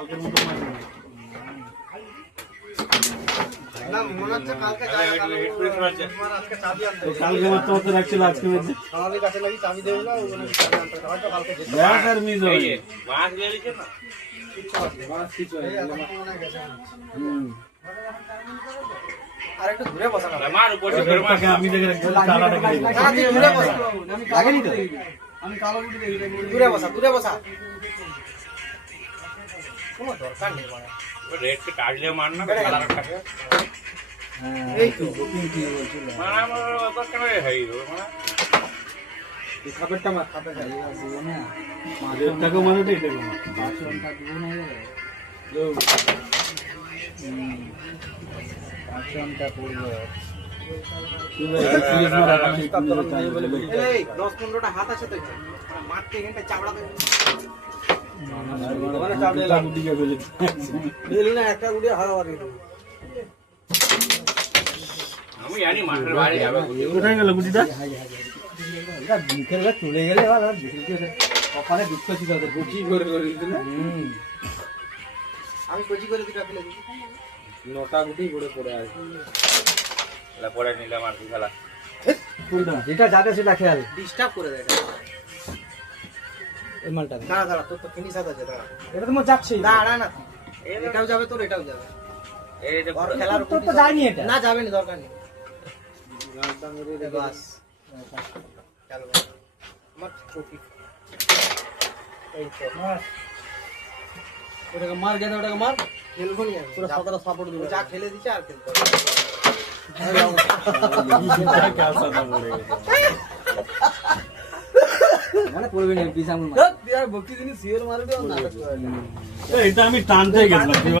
কালকের মতো মারি না মনে হচ্ছে কালকে কালকে মতো মতো রাখছিল আজকে মধ্যে আমাদের কাছে লাগি চাবি দেবে না ওগুলো চাবি আনতে হয়তো কালকে যেতে ব্যাস আর মিস হয় মাছ দিয়ে দিচ্ছে না বাস কিছু হয় আর একটু ঘুরে বসা না মার উপর থেকে ধরে মার আমি দেখে রাখছি চালাটাকে ঘুরে বসা আমি লাগেনি তো আমি কালো বুটি দেখি ঘুরে বসা কোনো দরকার নেই মানে রেড কে কাটলে মার না কালার কাটে এই তো বুকিং কি বলছিল মানে আমার তো কেন হই মানে এই খাবারটা মা খাবে না এই আছে না মাছটাকে মানে তো এটাকে মাছটা দিব না লো মাছটা পড়বে এই 10-15টা হাত আছে তো মারতে এখানটা চাবড়া দেবে মানে চাবড়া বুটিকে ফেলে দিলি না একটা উড়ে হাওয়া মারি আমি জানি মাঠের বাইরে যাবে কোথায় গেল বুটিটা এটা মুখের কাছে চলে গেলে আর কপালে দুঃখ ছিল ওদের বুটি করে দিল আমি কোচি করে দিটা ফেলে দিই নটা বুটি করে পড়ে আছে লা পরে নিলাম আর খেলা কোনটা যেটা যাবে সেটা খেয়াল ডিস্টার্ব করে দেয় এই মালটা দাঁড়া তোর তো ফিনিশ আছে দাঁড়া এটা তো মো যাচ্ছে দাঁড়া না এটাও যাবে তোর এটাও যাবে এই যে আর খেলার তোর তো যায়নি এটা না যাবে না দরকার নেই গানটা মেরে দে বাস চল মত চোটি এই তো ওটাকে মার গেছে ওটাকে মার খেলবো নি পুরো সাদাটা সাপোর্ট দিবে যা খেলে দিছে আর খেলতে মানে পড়বে না পিছামুল মার আর বক্তি দিন সিওর মারবে আর নাটক করে এটা আমি টানতে গেছিলাম